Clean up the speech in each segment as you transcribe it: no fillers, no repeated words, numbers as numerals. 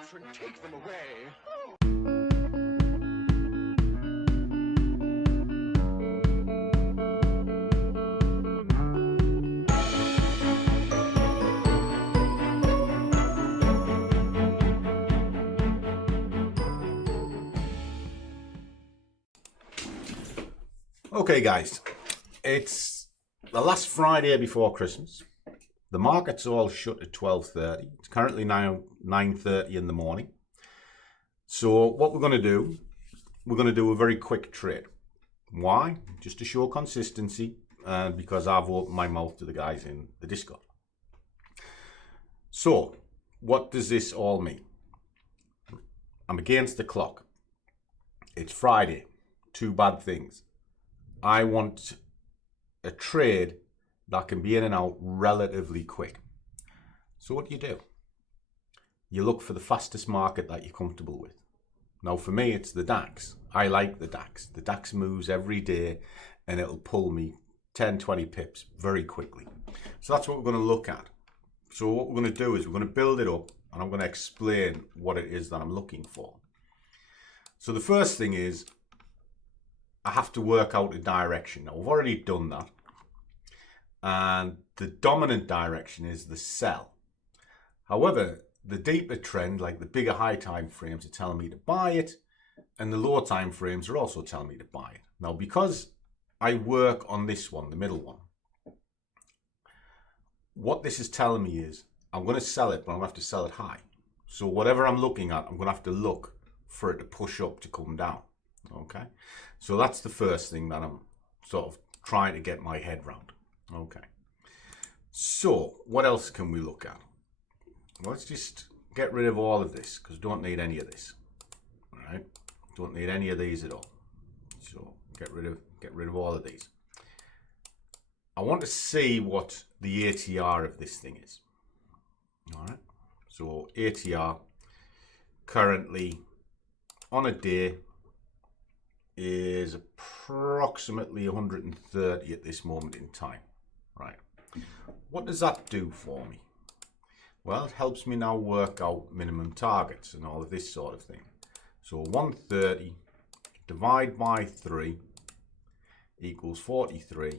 Patron, take them away. Okay guys, it's the last Friday before Christmas. The market's all shut at 12:30. It's currently now 9:30 in the morning. So what we're going to do a very quick trade. Why? Just to show consistency and because I've opened my mouth to the guys in the Discord. So what does this all mean? I'm against the clock. It's Friday. Two bad things. I want a trade that can be in and out relatively quick. So what do? You look for the fastest market that you're comfortable with. Now for me, it's the DAX. I like the DAX. The DAX moves every day and it'll pull me 10, 20 pips very quickly. So that's what we're going to look at. So what we're going to do is we're going to build it up and I'm going to explain what it is that I'm looking for. So the first thing is I have to work out a direction. Now, I've already done that. And the dominant direction is the sell. However, the deeper trend, like the bigger high time frames, are telling me to buy it. And the lower time frames are also telling me to buy it. Now, because I work on this one, the middle one, what this is telling me is I'm going to sell it, but I'm going to have to sell it high. So whatever I'm looking at, I'm going to have to look for it to push up to come down. Okay, so that's the first thing that I'm sort of trying to get my head round. Okay, so what else can we look at? Let's just get rid of all of this because don't need any of this. All right, don't need any of these at all. So get rid of all of these. I want to see what the ATR of this thing is. All right, so ATR currently on a day is approximately 130 at this moment in time. Right. What does that do for me? Well, it helps me now work out minimum targets and all of this sort of thing. So 130 divide by 3 equals 43.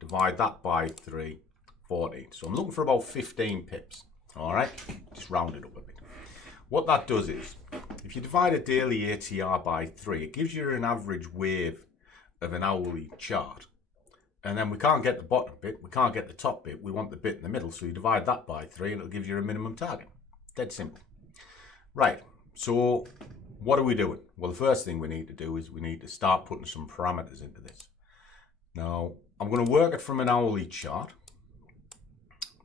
Divide that by 3, 14. So I'm looking for about 15 pips. All right. Just round it up a bit. What that does is, if you divide a daily ATR by 3, it gives you an average wave of an hourly chart. And then we can't get the bottom bit, we can't get the top bit, we want the bit in the middle. So you divide that by 3 and it'll give you a minimum target. Dead simple. Right, so what are we doing? Well, the first thing we need to do is we need to start putting some parameters into this. Now, I'm going to work it from an hourly chart.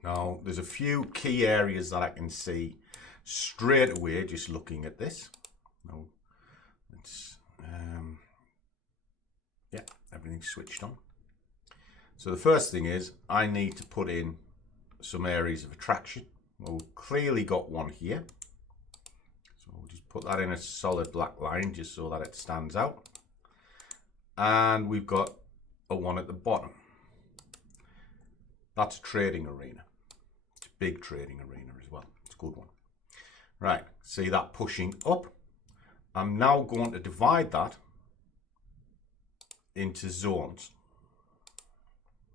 Now, there's a few key areas that I can see straight away just looking at this. Now, it's yeah, everything's switched on. So the first thing is I need to put in some areas of attraction. Well, we've clearly got one here. So we'll just put that in a solid black line just so that it stands out. And we've got a one at the bottom. That's a trading arena. It's a big trading arena as well. It's a good one. Right, see that pushing up? I'm now going to divide that into zones,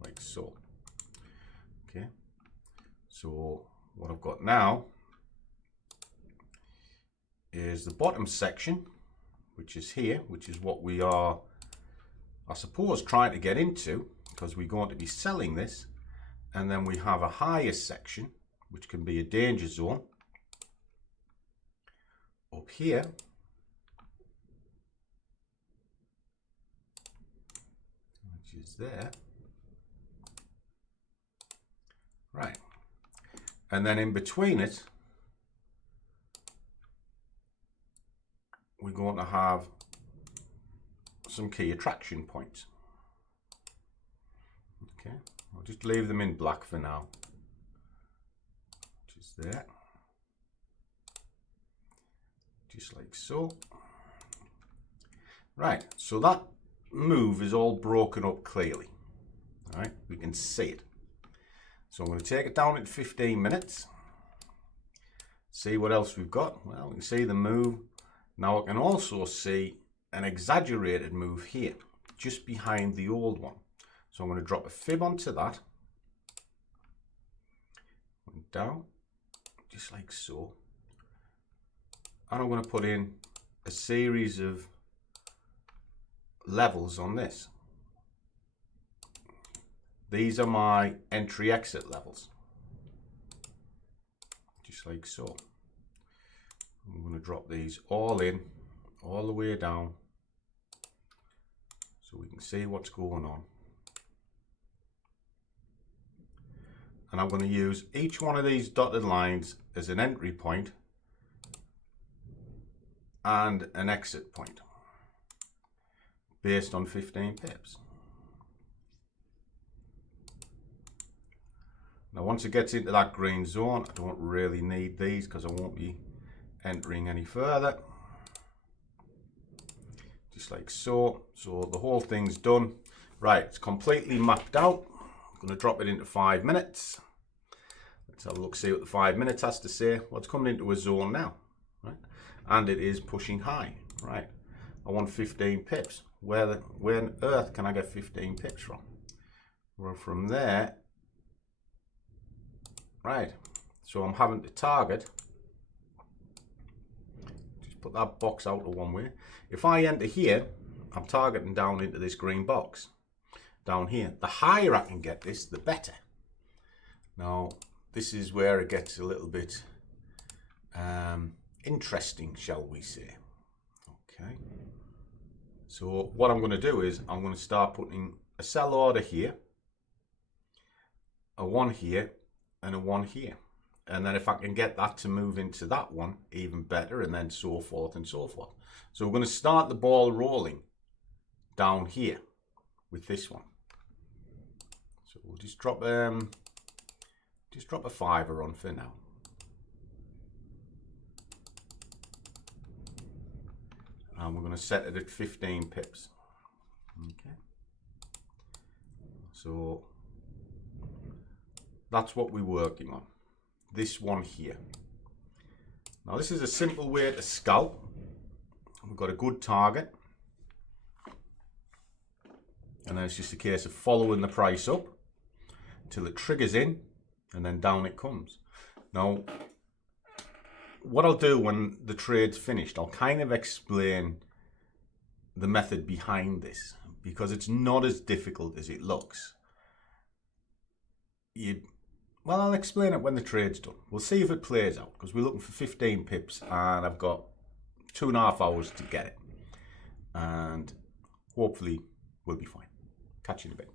like so. Okay, so what I've got now is the bottom section, which is here, which is what we are, I suppose, trying to get into, because we're going to be selling this. And then we have a higher section, which can be a danger zone, up here, which is there. Right. And then in between it, we're going to have some key attraction points. Okay, I'll just leave them in black for now. Just there. Just like so. Right, so that move is all broken up clearly. All right, we can see it. So I'm going to take it down in 15 minutes. see what else we've got. Well, we can see the move. Now I can also see an exaggerated move here, just behind the old one. So I'm going to drop a fib onto that. Went down, just like so. And I'm going to put in a series of levels on this. These are my entry exit levels. Just like so. I'm going to drop these all in, all the way down, so we can see what's going on. And I'm going to use each one of these dotted lines as an entry point and an exit point based on 15 pips. Now once it gets into that green zone, I don't really need these because I won't be entering any further. Just like so. So the whole thing's done. Right, it's completely mapped out. I'm going to drop it into 5 minutes. Let's have a look, see what the 5 minutes has to say. Well, it's coming into a zone now, right? And it is pushing high, right? I want 15 pips. Where on earth can I get 15 pips from? Well, from there, right? So I'm having to target. Just put that box out to one way. If I enter here, I'm targeting down into this green box. Down here. The higher I can get this, the better. Now, this is where it gets a little bit interesting, shall we say. Okay. So what I'm going to do is I'm going to start putting a sell order here, a 1 here, and a 1 here. And then if I can get that to move into that one, even better, and then so forth and so forth. So we're going to start the ball rolling down here with this one. So we'll just drop a fiver on for now. And we're going to set it at 15 pips. Okay. So that's what we're working on. This one here. Now this is a simple way to scalp. We've got a good target. And then it's just a case of following the price up till it triggers in and then down it comes. Now, what I'll do when the trade's finished, I'll kind of explain the method behind this because it's not as difficult as it looks. Well, I'll explain it when the trade's done. We'll see if it plays out because we're looking for 15 pips and I've got 2.5 hours to get it. And hopefully we'll be fine. Catch you in a bit.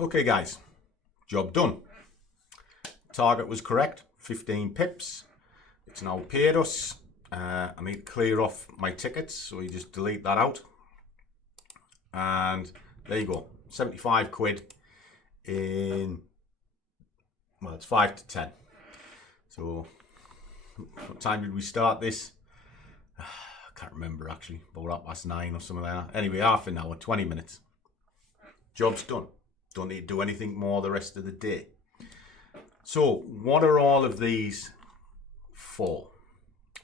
Okay guys, job done. Target was correct, 15 pips. It's now paid us. I need to clear off my tickets, so you just delete that out. And there you go, 75 quid in, well, it's 5 to 10. So what time did we start this? I can't remember actually, about 9:30 or something like that. Anyway, half an hour, 20 minutes. Job's done. Don't need to do anything more the rest of the day. So what are all of these for?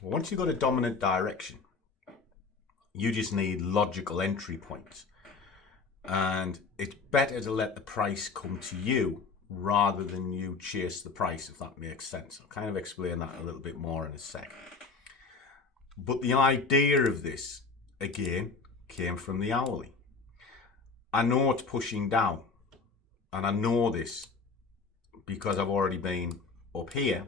Well, once you've got a dominant direction, you just need logical entry points. And it's better to let the price come to you rather than you chase the price, if that makes sense. I'll kind of explain that a little bit more in a sec. But the idea of this, again, came from the hourly. I know it's pushing down. And I know this because I've already been up here,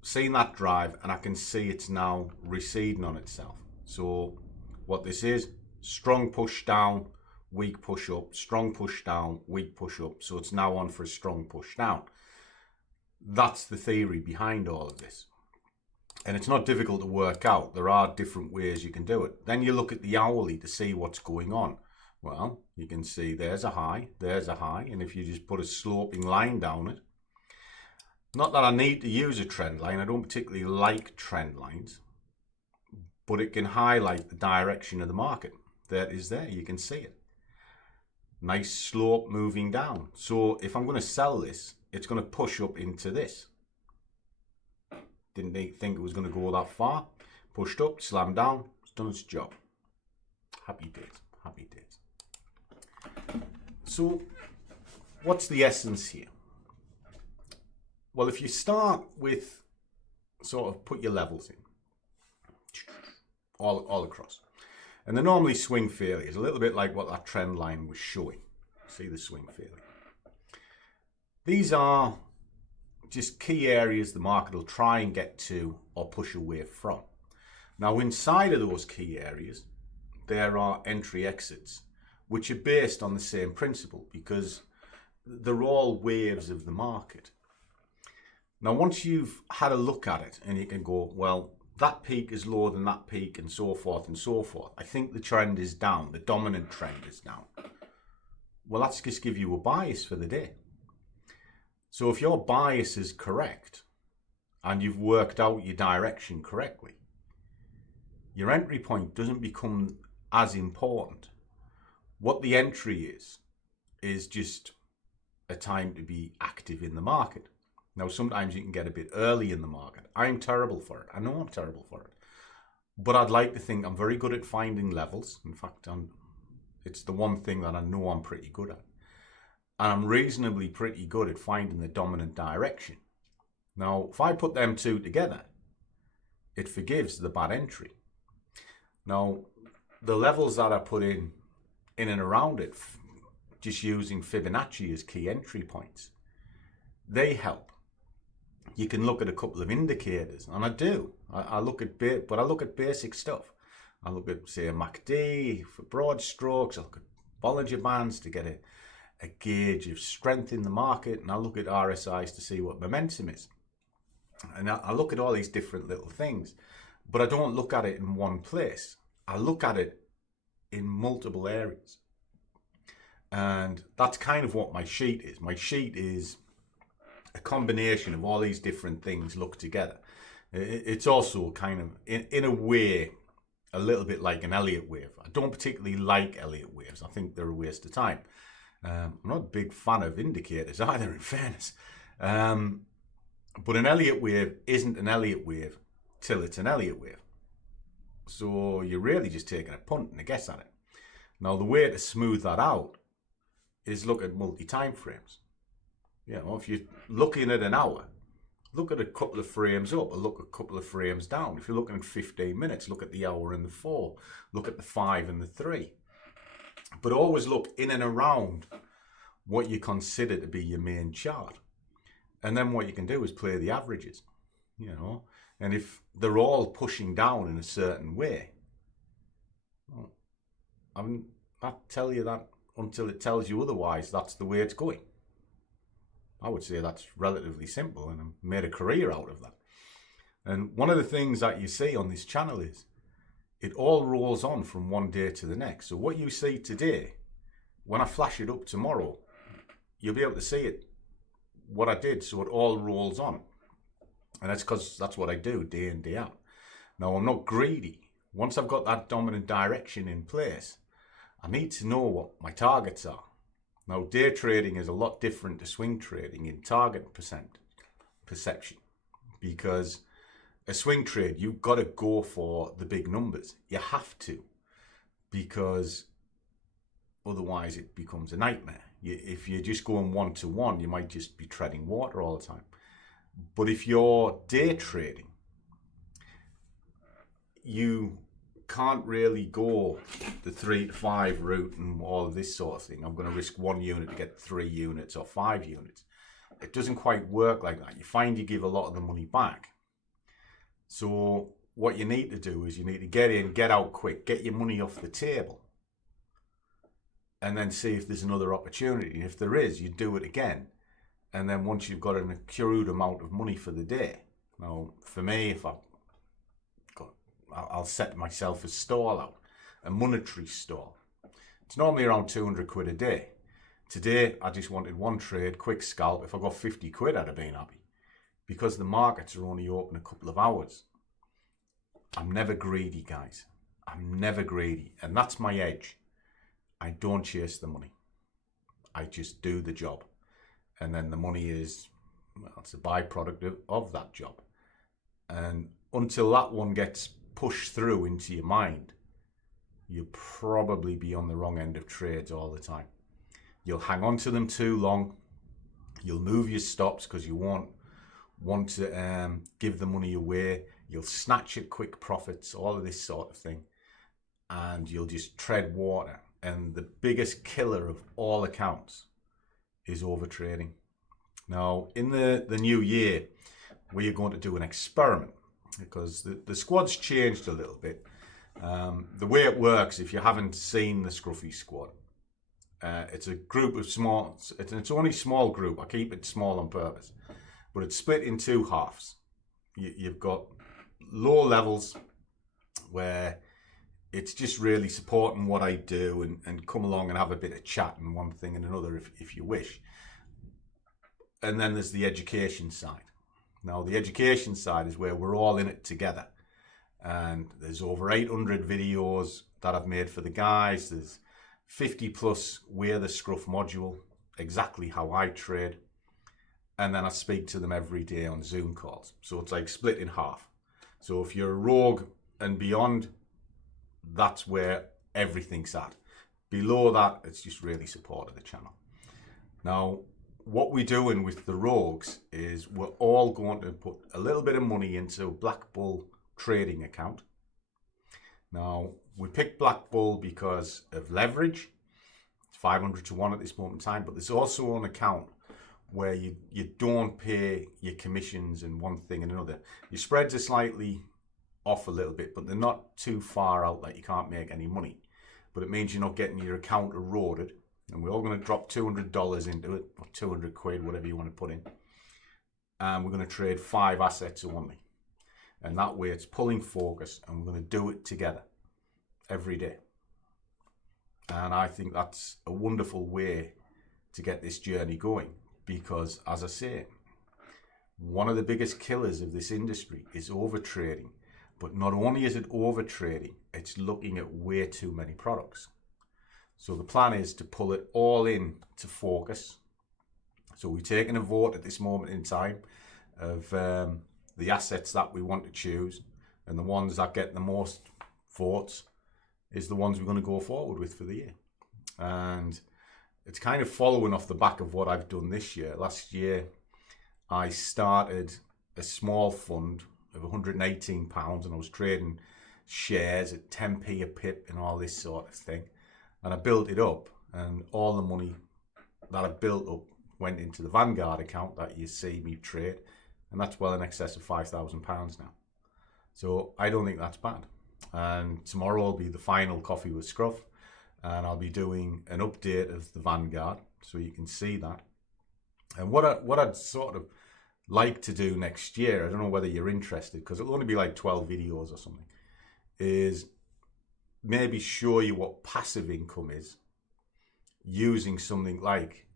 seen that drive, and I can see it's now receding on itself. So what this is, strong push down, weak push up, strong push down, weak push up. So it's now on for a strong push down. That's the theory behind all of this. And it's not difficult to work out. There are different ways you can do it. Then you look at the hourly to see what's going on. Well, you can see there's a high, and if you just put a sloping line down it, not that I need to use a trend line, I don't particularly like trend lines, but it can highlight the direction of the market. That is there, you can see it. Nice slope moving down. So if I'm going to sell this, it's going to push up into this. Didn't think it was going to go that far. Pushed up, slammed down, it's done its job. Happy days, happy days. So what's the essence here? Well, if you start with sort of put your levels in all across, and they normally swing fairly. It's a little bit like what that trend line was showing. See the swing fairly. These are just key areas the market will try and get to or push away from. Now, inside of those key areas, there are entry exits, which are based on the same principle because they're all waves of the market. Now, once you've had a look at it and you can go, well, that peak is lower than that peak and so forth and so forth. I think the trend is down. The dominant trend is down. Well, that's just give you a bias for the day. So if your bias is correct and you've worked out your direction correctly, your entry point doesn't become as important. What the entry is just a time to be active in the market. Now, sometimes you can get a bit early in the market. I'm terrible for it. I know I'm terrible for it. But I'd like to think I'm very good at finding levels. In fact, it's the one thing that I know I'm pretty good at. And I'm reasonably pretty good at finding the dominant direction. Now, if I put them two together, it forgives the bad entry. Now, the levels that I put in and around it, just using Fibonacci as key entry points, they help. You can look at a couple of indicators, and I do. I look at basic stuff. I look at, say, a MACD for broad strokes. I look at Bollinger Bands to get a gauge of strength in the market, and I look at RSIs to see what momentum is. And I look at all these different little things, but I don't look at it in one place. I look at it in multiple areas. And that's kind of what my sheet is. My sheet is a combination of all these different things looked together. It's also kind of, in a way, a little bit like an Elliott wave. I don't particularly like Elliott waves. I think they're a waste of time. I'm not a big fan of indicators either, in fairness. But an Elliott wave isn't an Elliott wave till it's an Elliott wave. So you're really just taking a punt and a guess at it. Now, the way to smooth that out is look at multi-time frames. You know, if you're looking at an hour, look at a couple of frames up or look a couple of frames down. If you're looking at 15 minutes, look at the hour and the 4. Look at the 5 and the 3. But always look in and around what you consider to be your main chart. And then what you can do is play the averages, you know. And if they're all pushing down in a certain way, well, I tell you that until it tells you otherwise, that's the way it's going. I would say that's relatively simple, and I've made a career out of that. And one of the things that you see on this channel is it all rolls on from one day to the next. So what you see today, when I flash it up tomorrow, you'll be able to see it, what I did, so it all rolls on. And that's because that's what I do day in, day out. Now, I'm not greedy. Once I've got that dominant direction in place, I need to know what my targets are. Now, day trading is a lot different to swing trading in target perception, because a swing trade, you've got to go for the big numbers. You have to, because otherwise it becomes a nightmare. If you're just going one-to-one, you might just be treading water all the time. But if you're day trading, you can't really go the 3 to 5 route and all of this sort of thing. I'm going to risk 1 unit to get 3 units or 5 units. It doesn't quite work like that. You find you give a lot of the money back. So what you need to do is you need to get in, get out quick, get your money off the table, and then see if there's another opportunity. And if there is, you do it again. And then once you've got an accrued amount of money for the day. Now, for me, if I'll set myself a stall out, a monetary stall. It's normally around 200 quid a day. Today, I just wanted one trade, quick scalp. If I got 50 quid, I'd have been happy. Because the markets are only open a couple of hours. I'm never greedy, guys. I'm never greedy. And that's my edge. I don't chase the money. I just do the job. And then the money is, well, it's a byproduct of that job. And until that one gets pushed through into your mind, you'll probably be on the wrong end of trades all the time. You'll hang on to them too long. You'll move your stops because you won't want to give the money away. You'll snatch at quick profits, all of this sort of thing. And you'll just tread water. And the biggest killer of all accounts is overtrading. Now, in the new year, we are going to do an experiment because the squad's changed a little bit. The way it works, if you haven't seen the Scruffy squad, it's a group of small, it's only a small group. I keep it small on purpose, but it's split in two halves. You've got low levels where it's just really supporting what I do and come along and have a bit of chat and one thing and another if you wish. And then there's the education side. Now, the education side is where we're all in it together. And there's over 800 videos that I've made for the guys. There's 50 plus Wear the Scruff module, exactly how I trade. And then I speak to them every day on Zoom calls. So it's like split in half. So if you're a rogue and beyond, that's where everything's at. Below that, it's just really support of the channel. Now, what we're doing with the rogues is we're all going to put a little bit of money into a Black Bull trading account. Now, we picked Black Bull because of leverage. It's 500 to 1 at this moment in time, but there's also an account where you don't pay your commissions and one thing and another. Your spreads are slightly off a little bit, but they're not too far out that you can't make any money. But it means you're not getting your account eroded. And we're all going to drop $200 into it, or 200 quid, whatever you want to put in. And we're going to trade 5 assets only. And that way it's pulling focus, and we're going to do it together every day. And I think that's a wonderful way to get this journey going. Because, as I say, one of the biggest killers of this industry is overtrading. But not only is it overtrading, it's looking at way too many products. So the plan is to pull it all in to focus. So we've taken a vote at this moment in time of the assets that we want to choose, and the ones that get the most votes is the ones we're going to go forward with for the year. And it's kind of following off the back of what I've done this year. Last year, I started a small fund of £118 and I was trading shares at 10p a pip and all this sort of thing. And I built it up, and all the money that I built up went into the Vanguard account that you see me trade, and that's well in excess of £5,000 now. So I don't think that's bad. And tomorrow will be the final coffee with Scruff, and I'll be doing an update of the Vanguard so you can see that. And what I'd sort of like to do next year, I don't know whether you're interested, because it'll only be like 12 videos or something, is maybe show you what passive income is using something like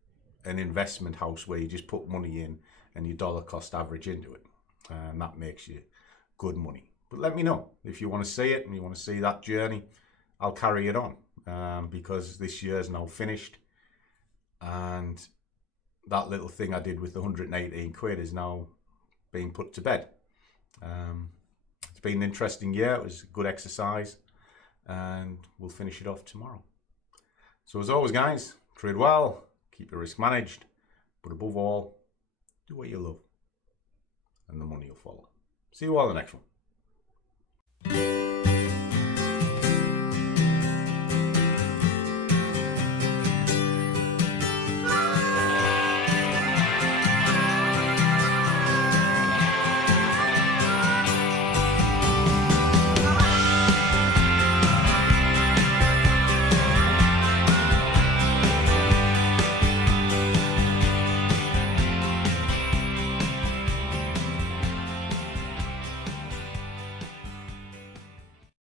an investment house where you just put money in and your dollar cost average into it, and that makes you good money. But let me know if you want to see it and you want to see that journey. I'll carry it on because this year's now finished, and that little thing I did with the 118 quid is now being put to bed. It's been an interesting year. It was a good exercise, and we'll finish it off tomorrow. So as always, guys, trade well, keep your risk managed, but above all, do what you love, and the money will follow. See you all in the next one.